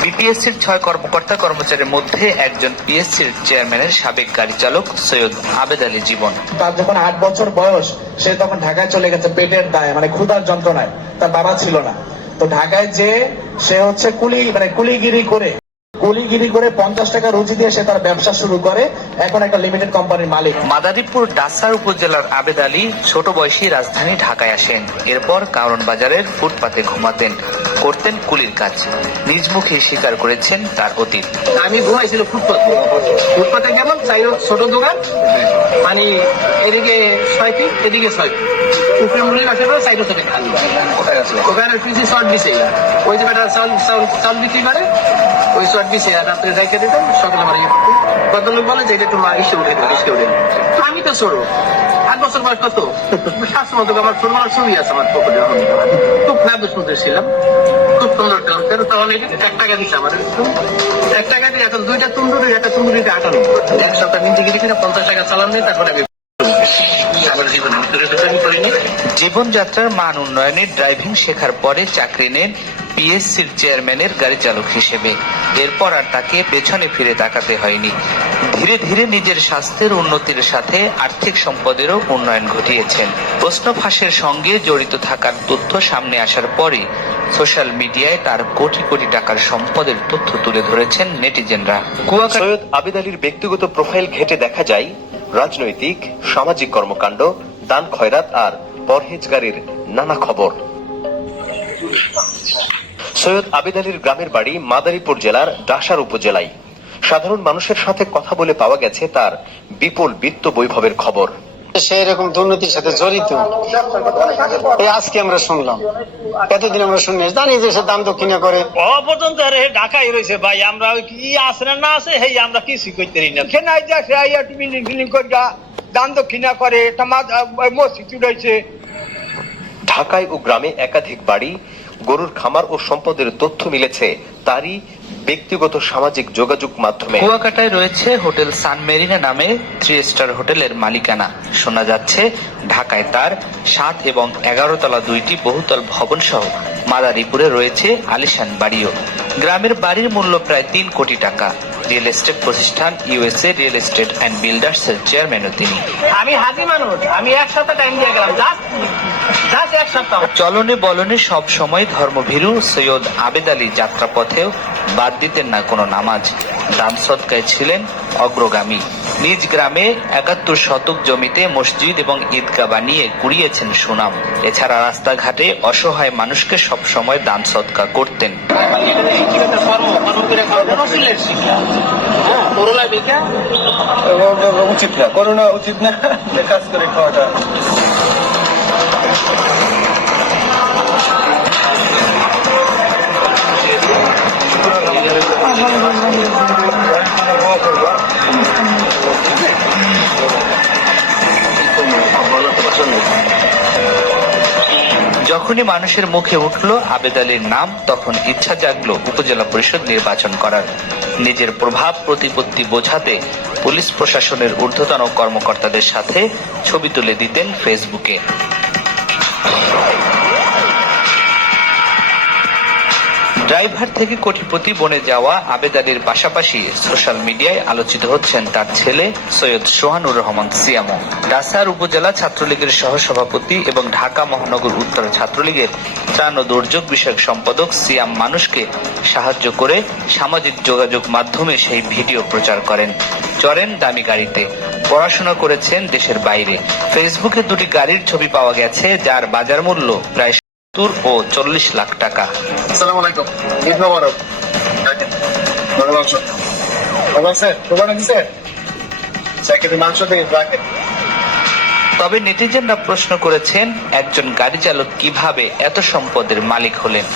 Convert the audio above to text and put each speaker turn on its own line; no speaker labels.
পিএসসির ছয় কর্মকর্তা কর্মচারীর মধ্যে একজন পিএসসির চেয়ারম্যানের সাবেক গাড়ি চালক সৈয়দ আবেদ আলী জীবন।
তার যখন আট বছর বয়স সে তখন ঢাকায় চলে গেছে পেটের দায় মানে ক্ষুধার যন্ত্রণায়। তার বাবা ছিল না। তো ঢাকায় যে সে হচ্ছে কুলি মানে কুলিগিরি করে কুলিগিরি করে পঞ্চাশ টাকা রুজি দিয়ে সে তার ব্যবসা শুরু করে এখন একটা লিমিটেড কোম্পানির মালিক।
মাদারীপুর ডাসার উপজেলার আবেদ আলী ছোট বয়সী রাজধানী ঢাকায় আসেন। এরপর কারণ বাজারের ফুটপাতে ঘুমাতেন। করতেন কুলির কাজ। নিজ মুখে স্বীকার করেছেন তার অতীত।
আমি ঘুমাইছিল ফুটপাত। ফুটপাতে গেলাম চাই ছোট দোকান। মানে এদিকে ছয় ফিট এদিকে ছয় ফিট উপরে মুড়ি রাখে পরে সাইডে সাইডে খালি। ওখানে পিছিয়ে শর্ট দিছে ওই যে বেটা চাল চাল চাল বিক্রি করে, ওই শর্ট আর রাত্রে যাইতে দিতাম, সকালে আমার কত লোক বলে যে, এটা একটু মা ইসে উঠে ইসে উঠে। আমি তো ছোট। আট বছর বয়স কত? শাস্ত্র মতো আমার ছোটবেলার ছবি আছে আমার পকেটে খুব খারাপ সুন্দর ছিলাম। খুব সুন্দর ছিলাম। কেন এই যে এক টাকা দিচ্ছে আমার এক টাকা দিয়ে এখন দুইটা তুন্দুরি একটা তুন্দুরিতে আটানো এক সপ্তাহ নিজে গিয়ে পঞ্চাশ টাকা চালান দিয়ে তারপরে আমার জীবন ভিতরে ভিতরে আমি করিনি।
জীবনযাত্রার মান উন্নয়নে ড্রাইভিং শেখার পরে চাকরি নেন পিএসসির চেয়ারম্যানের গাড়ি চালক হিসেবে। এরপর আর তাকে পেছনে ফিরে তাকাতে হয়নি। ধীরে ধীরে নিজের স্বাস্থ্যের উন্নতির সাথে আর্থিক সম্পদেরও উন্নয়ন ঘটিয়েছেন। প্রশ্ন ফাঁসের সঙ্গে জড়িত থাকার তথ্য সামনে আসার পরে সোশ্যাল মিডিয়ায় তার কোটি কোটি টাকার সম্পদের তথ্য তুলে ধরেছেন নেটিজেনরা। কুয়াকাটা
সৈয়দ আবেদ আলীর ব্যক্তিগত প্রোফাইল ঘেটে দেখা যায় রাজনৈতিক, সামাজিক কর্মকাণ্ড, দান খয়রাত আর পরহেজগারির নানা খবর। সৈয়দ আবেদ আলীর গ্রামের বাড়ি মাদারীপুর জেলার ডাসার উপজেলায়। সাধারণ মানুষের সাথে কথা বলে পাওয়া গেছে তার বিপুল বিত্ত বৈভবের খবর।
সে এরকম দুর্নীতির সাথে জড়িত। এই আজকে আমরা শুনলাম। এতদিন আমরা শুনি জানি যে সে দাম দক্ষিণা করে।
অপর্যন্ত আরে ঢাকাই রয়েছে ভাই। আমরা কি আছে না না আছে হেই আমরা কিছু করতে না। খেনাই দেখে আইয়া বিল্ডিং ফিল্ডিং করে দান দক্ষিণা করে একটা মসজিদ রয়েছে।
ঢাকায় ও গ্রামে একাধিক বাড়ি গরুর খামার ও সম্পদের তথ্য মিলেছে, তারই ব্যক্তিগত সামাজিক যোগাযোগ মাধ্যমে।
কুয়াকাটায় রয়েছে হোটেল সান মেরিনা নামে থ্রি স্টার হোটেলের মালিকানা। শোনা যাচ্ছে, ঢাকায় তার সাত এবং এগারো তলা দুইটি বহুতল ভবন সহ মাদারীপুরে রয়েছে আলিশান বাড়িও। গ্রামের বাড়ির মূল্য প্রায় তিন কোটি টাকা। রিয়েল এস্টেট প্রতিষ্ঠান USA real estate and builders এর চেয়ারম্যানও তিনি।
আমি হাজি মানুষ আমি এক সপ্তাহ টাইম দিয়ে গেলাম জাস্ট জাস্ট এক সপ্তাহ।
চলনে বলনে সব সময় ধর্মভীরু সৈয়দ আবেদ আলী যাত্রাপথেও বাদ দিতেন না কোনো নামাজ। দান সৎকায় ছিলেন অগ্রগামী। নিজ গ্রামে একাত্তর শতক জমিতে মসজিদ এবং ঈদগাহ বানিয়ে কুড়িয়েছেন সুনাম। এছাড়া রাস্তাঘাটে অসহায় মানুষকে সব সময় দান সৎকা করতেন।
উচিত না করোনা উচিত না কাজ করে খাওয়াটা
যখনই মানুষের মুখে উঠল আবেদ আলীর নাম, তখন ইচ্ছা জাগলো উপজেলা পরিষদ নির্বাচন করার। নিজের প্রভাব, প্রতিপত্তি বোঝাতে পুলিশ প্রশাসনের ঊর্ধ্বতন কর্মকর্তাদের সাথে ছবি তুলে দিতেন ফেসবুকে। ড্রাইভার থেকে কোটিপতি বনে যাওয়া আবেদ আলীর পাশাপাশি সোশ্যাল মিডিয়ায় আলোচিত হচ্ছেন তার ছেলে সৈয়দ সোহানুর রহমান সিয়ামো। ডাসার উপজেলা ছাত্রলীগের সহসভাপতি এবং ঢাকা মহানগর উত্তর ছাত্রলীগের ত্রাণ ও দুর্যোগ বিষয়ক সম্পাদক সিয়াম মানুষকে সাহায্য করে সামাজিক যোগাযোগ মাধ্যমে সেই ভিডিও প্রচার করেন। চড়েন দামি গাড়িতে। পড়াশোনা করেছেন দেশের বাইরে। ফেসবুকে দুটি গাড়ির ছবি পাওয়া গেছে, যার বাজার মূল্য প্রায় সত্তর ও চল্লিশ লাখ টাকা। তবে নেটিজেনরা প্রশ্ন করেছেন একজন গাড়ি চালক কীভাবে এত সম্পদের মালিক হলেন?